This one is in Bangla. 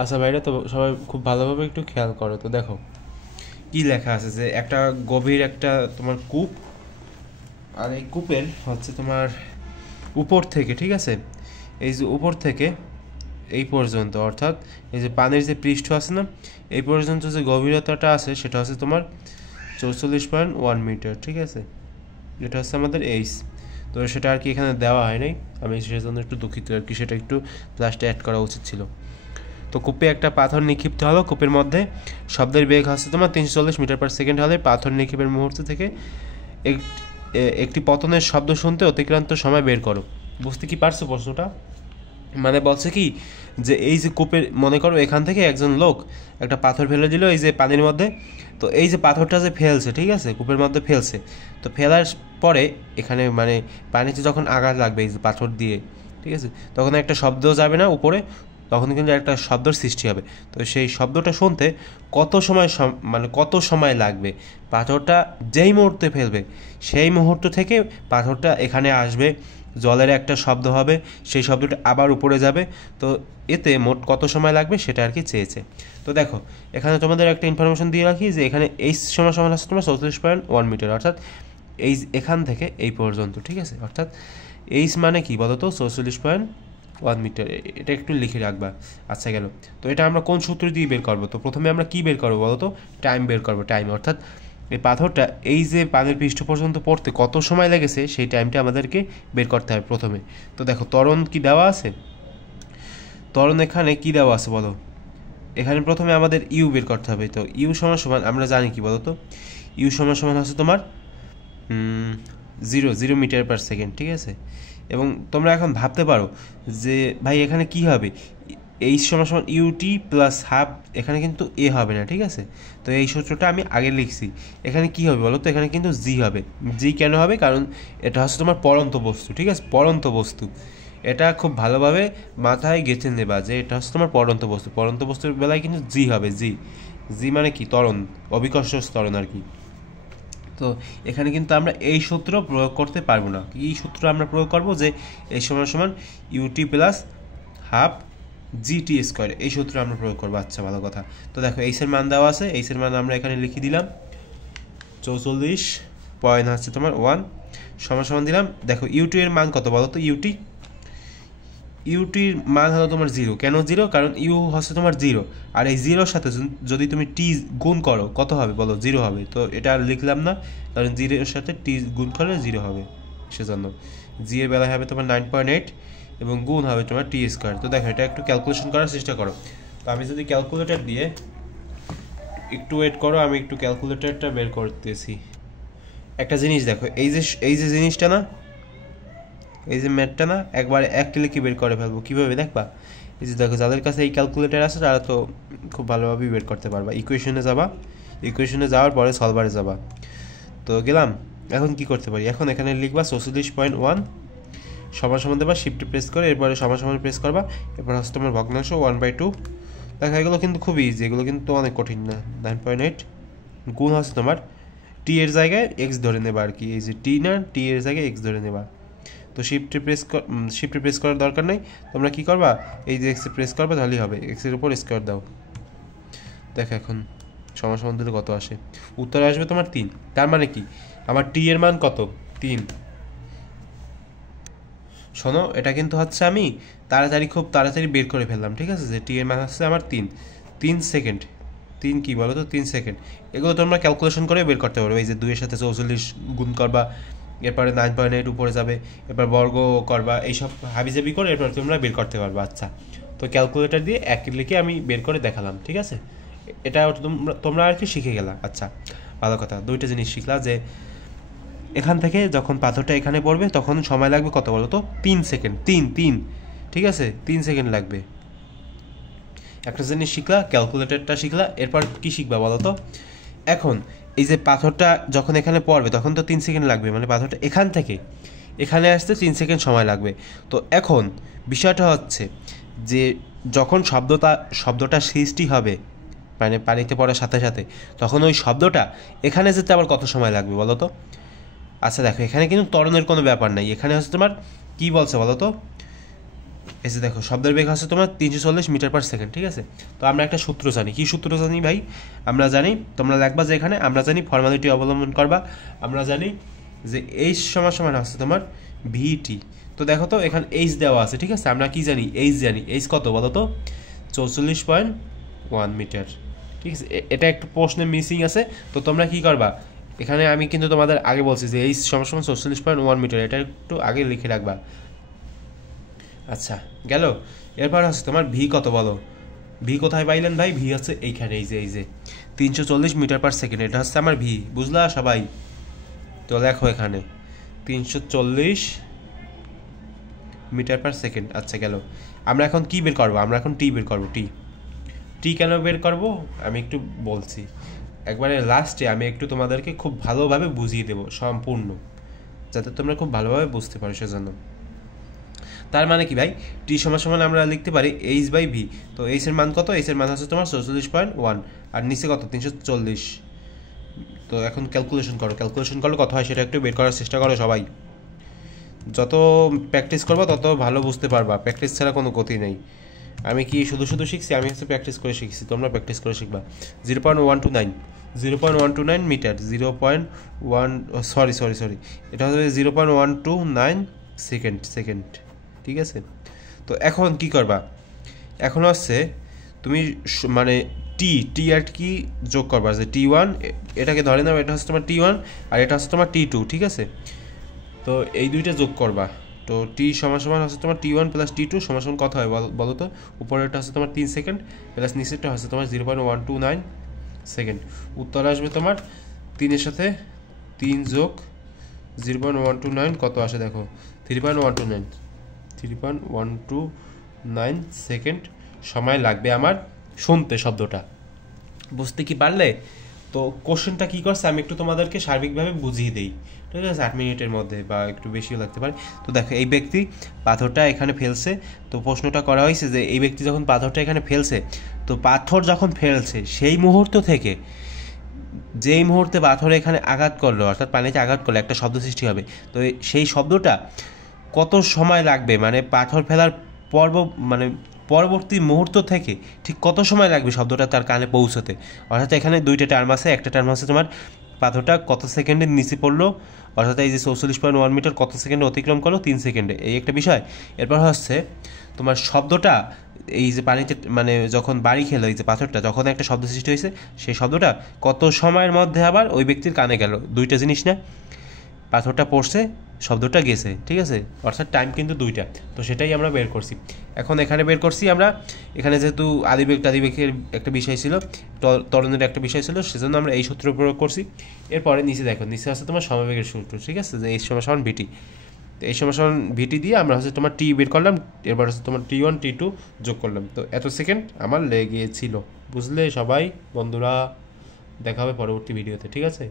আচ্ছা ভাইরা, তো সবাই খুব ভালোভাবে একটু খেয়াল করো। তো দেখো কি লেখা আছে, যে একটা গভীর একটা তোমার কূপ, আর এই কূপের হচ্ছে তোমার উপর থেকে, ঠিক আছে, এই যে উপর থেকে এই পর্যন্ত, অর্থাৎ এই যে পানির যে পৃষ্ঠ আছে না, এই পর্যন্ত যে গভীরতাটা আছে সেটা হচ্ছে তোমার 44.1 মিটার, ঠিক আছে। এটা হচ্ছে আমাদের এইচ। তো সেটা আর কি এখানে দেওয়া হয় নাই, আমি সেজন্য একটু দুঃখিত আর কি, সেটা একটু লাস্টে অ্যাড করা উচিত ছিল। তো কূপে একটা পাথর নিক্ষিপ্ত হলো, কূপের মধ্যে শব্দের বেগ হচ্ছে তোমার 340 মিটার/সেকেন্ড হলে পাথর নিক্ষেপের মুহূর্ত থেকে একটি পতনের শব্দ শুনতে অতিক্রান্ত সময় বের করো। বুঝতে কি পারছো প্রশ্নটা? মানে বলছে কি, যে এই যে কূপের, মনে করো এখান থেকে একজন লোক একটা পাথর ফেলে দিল এই যে পানির মধ্যে। তো এই যে পাথরটা যে ফেলছে, ঠিক আছে, কূপের মধ্যে ফেলছে, তো ফেলার পরে এখানে মানে পানিতে যখন আঘাত লাগবে এই যে পাথর দিয়ে, ঠিক আছে, তখন একটা শব্দ যাবে না উপরে, তখন কিন্তু একটা শব্দের সৃষ্টি হবে। তো সেই শব্দটা শুনতে কত সময় মানে কত সময় লাগবে, পাথরটা যেই মুহূর্তে ফেলবে সেই মুহূর্ত থেকে পাথরটা এখানে আসবে, জলের একটা শব্দ হবে, সেই শব্দটা আবার উপরে যাবে। তো এতে মোট কত সময় লাগবে সেটা আর কি চেয়েছে। তো দেখো এখানে তোমাদের একটা ইনফরমেশন দিয়ে রাখি, যে এখানে এইচ সমান হচ্ছে তোমার 34.1 মিটার, অর্থাৎ এই এখান থেকে এই পর্যন্ত, ঠিক আছে। অর্থাৎ এইচ মানে কি বলো তো, 44.1 মিটার, এটা একটু লিখে রাখবা। আচ্ছা গেল। তো এটা আমরা কোন সূত্র দিয়ে বের করবো? তো প্রথমে আমরা কি বের করবো বলো তো? টাইম বের করবো, টাইম। অর্থাৎ এই পাথরটা এই যে পানির পৃষ্ঠ পর্যন্ত পড়তে কত সময় লেগেছে সেই টাইমটা আমাদেরকে বের করতে হবে প্রথমে। তো দেখো ত্বরণ কি দেওয়া আছে, ত্বরণ এখানে কি দেওয়া আছে বলো? এখানে প্রথমে আমাদের ইউ বের করতে হবে। তো ইউ সমান সমান আমরা জানি কি বলো তো, ইউ সমান সমান হচ্ছে তোমার 0.0 মিটার/সেকেন্ড, ঠিক আছে। এবং তোমরা এখন ভাবতে পারো যে ভাই এখানে কি হবে, এইচ সমান সমান ইউটি প্লাস হাফ, এখানে কিন্তু এ হবে না, ঠিক আছে। তো এই সূত্রটা আমি আগে লিখছি, এখানে কি হবে বলো তো, এখানে কিন্তু জি হবে। জি কেন হবে? কারণ এটা হচ্ছে তোমার পড়ন্ত বস্তু, ঠিক আছে, পড়ন্ত বস্তু। এটা খুব ভালোভাবে মাথায় গেঁথে নেবা যে এটা হচ্ছে তোমার পড়ন্ত বস্তু, পড়ন্ত বস্তুর বেলায় কিন্তু জি হবে। জি, জি মানে কি? ত্বরণ, অবিকর্ষ ত্বরণ আর কি। তো এখানে কিন্তু আমরা এই সূত্র প্রয়োগ করতে পারবো না। এই সূত্র আমরা প্রয়োগ করব যে এই সমান সমান UT plus half GT square, এই সূত্র আমরা প্রয়োগ করবো। আচ্ছা ভালো কথা। তো দেখো এইসের মান দেওয়া আছে, এইসের মান আমরা এখানে লিখে দিলাম 44.1 সমান সমান দিলাম। দেখো ইউটি এর মান কত বলো তো? ইউটির মান হলো তোমার 0। কেন 0? কারণ ইউ হচ্ছে তোমার 0, আর এই 0-র সাথে যদি তুমি টি গুণ করো কত হবে বলো? 0 হবে। তো এটা আর লিখলাম না, কারণ 0-এর সাথে টি গুণ করলে 0 হবে, সেজন্য জি এর বেলায় হবে তোমার 9.8 এবং গুণ হবে তোমার টি স্কোয়ার। তো দেখো এটা একটু ক্যালকুলেশন করার চেষ্টা করো। তো আমি যদি ক্যালকুলেটর দিয়ে, একটু ওয়েট করো, আমি একটু ক্যালকুলেটরটা বের করতেছি। একটা জিনিস দেখো, এই যে জিনিসটা না, এই যে ম্যাথটা না, একবার এক ক্লিকে বের করে ফেলবো। কীভাবে দেখবা? এই যে দেখো, যাদের কাছে এই ক্যালকুলেটার আছে তারা তো খুব ভালোভাবেই বের করতে পারবা। ইকুয়েশনে যাবা, ইকুয়েশনে যাওয়ার পরে সলভারে যাবা। তো গেলাম, এখন কি করতে পারি? এখন এখানে লিখবা 44.1 সমান সমান দেবা, শিফট প্রেস করে এরপরে সমান সমান প্রেস করবা, এরপর হচ্ছে তোমার ভগ্নাংশ 1/2। দেখো এগুলো কিন্তু খুবই ইজি, এগুলো কিন্তু অনেক কঠিন না। 9.8 গুণ হচ্ছে তোমার টি এর জায়গায় এক্স ধরে নেবা আর কি, এই যে টি না, টি এর জায়গায় এক্স ধরে নেবা। তো শিফটে প্রেস করার দরকার নেই, তোমরা কি করবা, এই যে এক্সে প্রেস করবা তাহলেই হবে। এক্সের উপর স্কোয়ার দাও। দেখো এখন সমান সমান দিলে কত আসে? উত্তর আসবে তোমার 3। তার মানে কি, আমার টি এর মান কত? 3। শোনো, এটা কিন্তু হচ্ছে আমি খুব তাড়াতাড়ি বের করে ফেললাম, ঠিক আছে, যে টি এর মান হচ্ছে আমার 3 সেকেন্ড। 3 কি বলো তো? 3 সেকেন্ড। এগুলো তোমরা ক্যালকুলেশন করে বের করতে পারবে। এই যে 2-এর সাথে 44 গুণ করবা, এরপরে 9.8 উপরে যাবে, এরপর বর্গ করবা, এইসব হাবিজাবি করে এরপর তোমরা বের করতে পারবে। আচ্ছা, তো ক্যালকুলেটর দিয়ে এক লিখে আমি বের করে দেখালাম, ঠিক আছে। এটা তোমরা আর কি শিখে গেলা। আচ্ছা ভালো কথা, দুইটা জিনিস শিখলা, যে এখান থেকে যখন পাথরটা এখানে পড়বে তখন সময় লাগবে কত বলো তো? 3 সেকেন্ড। 3, ঠিক আছে, 3 সেকেন্ড লাগবে। একটা জিনিস শিখলা, ক্যালকুলেটরটা শিখলা, এরপর কি শিখবা বলো তো? এখন এই যে পাথরটা যখন এখানে পড়বে তখন তো 3 সেকেন্ড লাগবে, মানে পাথরটা এখান থেকে এখানে আসতে 3 সেকেন্ড সময় লাগবে। তো এখন বিষয়টা হচ্ছে যে যখন শব্দটা সৃষ্টি হবে, মানে পানিতে পড়ার সাথে সাথে, তখন ওই শব্দটা এখানে যেতে আবার কত সময় লাগবে বলো তো? আচ্ছা দেখো, এখানে কিন্তু ত্বরণের কোনো ব্যাপার নাই, এখানে হচ্ছে তোমার কি বলছে বলো তো, এই যে দেখো শব্দের বেগ হচ্ছে তোমার 340 মিটার পার সেকেন্ড, ঠিক আছে। তো আমরা একটা সূত্র জানি, কি সূত্র জানি ভাই? আমরা জানি, তোমরা লিখবা যে এখানে আমরা জানি ফর্মালিটি অবলম্বন করবা। আমরা জানি যে এইচ সমান সমান হচ্ছে তোমার ভিটি। তো দেখো তো এখানে এইচ দেওয়া আছে, ঠিক আছে। আমরা কি জানি? এইচ জানি। এইচ কত বলো তো? 44.1 মিটার, ঠিক আছে। এটা একটু প্রশ্নে মিসিং আছে, তো তোমরা কি করবা? এখানে আমি কিন্তু তোমাদের আগে বলছি যে এইচ সমান সমান 44.1 মিটার, এটা একটু আগে লিখে রাখবা। আচ্ছা গেল। এরপর হচ্ছে তোমার ভি কত বলো? ভি কোথায় পাইলেন ভাই? ভি হচ্ছে এইখানে, এই যে 340 মিটার পার সেকেন্ড, এটা হচ্ছে আমার ভি, বুঝলা সবাই? তো দেখো এখানে 340 মিটার পার সেকেন্ড। আচ্ছা গেল। আমরা এখন কি বের করবো? আমরা এখন টি বের করবো। টি কেন বের করবো আমি একটু বলছি। একবারে লাস্টে আমি একটু তোমাদেরকে খুব ভালোভাবে বুঝিয়ে দেবো সম্পূর্ণ, যাতে তোমরা খুব ভালোভাবে বুঝতে পারো, সেজন্য। তার মানে কি ভাই? টি সমান সমান আমরা লিখতে পারি এইচ বাই ভি। তো এইচ এর মান কত? এইচ এর মান হচ্ছে তোমার 44.1, আর নিচে কত? 340। তো এখন ক্যালকুলেশন করলে কত হয় সেটা একটু বের করার চেষ্টা করো সবাই। যত প্র্যাকটিস করবো তত ভালো বুঝতে পারবা, প্র্যাকটিস ছাড়া কোনো গতি নেই। আমি কি শুধু শিখছি? আমি হচ্ছে প্র্যাকটিস করে শিখছি, তোমরা প্র্যাকটিস করে শিখবা। 0.129 মিটার, 0.1 সরি, এটা হবে 0.129 সেকেন্ড, ঠিক আছে। তো এখন কি করবা? এখন হচ্ছে তুমি মানে টি আর কি যোগ করবা, যে T1 এটাকে ধরে নাও, এটা হচ্ছে তোমার T1 আর এটা হচ্ছে তোমার T2, ঠিক আছে। তো এই দুইটা যোগ করবা। তো টি সমান সমান হচ্ছে তোমার T1 প্লাস T2 সমান সমান কত হয় বলো তো? উপরেরটা হচ্ছে তোমার 3 সেকেন্ড প্লাস নিচেরটা হচ্ছে তোমার 0.129 সেকেন্ড। উত্তর আসবে তোমার 3-এর সাথে 3 যোগ 0.129 কত আসে দেখো? 3.129 সেকেন্ড সময় লাগবে আমার শুনতে শব্দটা। বুঝতে কি পারলে? তো কোশ্চেনটা কী করছে আমি একটু তোমাদেরকে সার্বিকভাবে বুঝিয়ে দিই, ঠিক আছে। 8 মিনিটের মধ্যে বা একটু বেশিও লাগতে পারে। তো দেখো এই ব্যক্তি পাথরটা এখানে ফেলছে। তো প্রশ্নটা করা হয়েছে যে এই ব্যক্তি যখন পাথরটা এখানে ফেলছে, তো পাথর যখন ফেলছে সেই মুহূর্ত থেকে যেই মুহূর্তে পাথর এখানে আঘাত করলো, অর্থাৎ পানিতে আঘাত করলে একটা শব্দ সৃষ্টি হবে। তো সেই শব্দটা কত সময় লাগবে, মানে পাথর ফেলার পরবর্তী মুহূর্ত থেকে ঠিক কত সময় লাগবে শব্দটা তার কানে পৌঁছতে। অর্থাৎ এখানে দুইটা টার্ম আছে। একটা টার্ম হচ্ছে তোমার পাথরটা কত সেকেন্ডের নিচে পড়লো, অর্থাৎ এই যে 44.1 মিটার কত সেকেন্ডে অতিক্রম করলো? 3 সেকেন্ডে, এই একটা বিষয়। এরপর হচ্ছে তোমার শব্দটা এই যে পানিতে মানে যখন বাড়ি খেলো এই যে পাথরটা, যখন একটা শব্দ সৃষ্টি হয়েছে, সেই শব্দটা কত সময়ের মধ্যে আবার ওই ব্যক্তির কানে গেল। দুইটা জিনিস না, পাথরটা পড়ছে, শব্দটা গেছে, ঠিক আছে। অর্থাৎ টাইম কিন্তু দুইটা। তো সেটাই আমরা বের করছি। এখন এখানে বের করছি আমরা, এখানে যেহেতু আদিবেগের একটা বিষয় ছিল, ত্বরণের একটা বিষয় ছিল, সেজন্য আমরা এই সূত্র প্রয়োগ করছি। এরপরে নিচে দেখো, নিচে আছে তোমার সমবেগের সূত্র, ঠিক আছে, যে এইচ সমান ভিটি। তো এই সমান ভিটি দিয়ে আমরা হচ্ছে তোমার টি বের করলাম, এরপর হচ্ছে তোমার T1 T2 যোগ করলাম। তো এত সেকেন্ড আমার লেগেছিল, বুঝলে সবাই বন্ধুরা? দেখা হবে পরবর্তী ভিডিওতে, ঠিক আছে।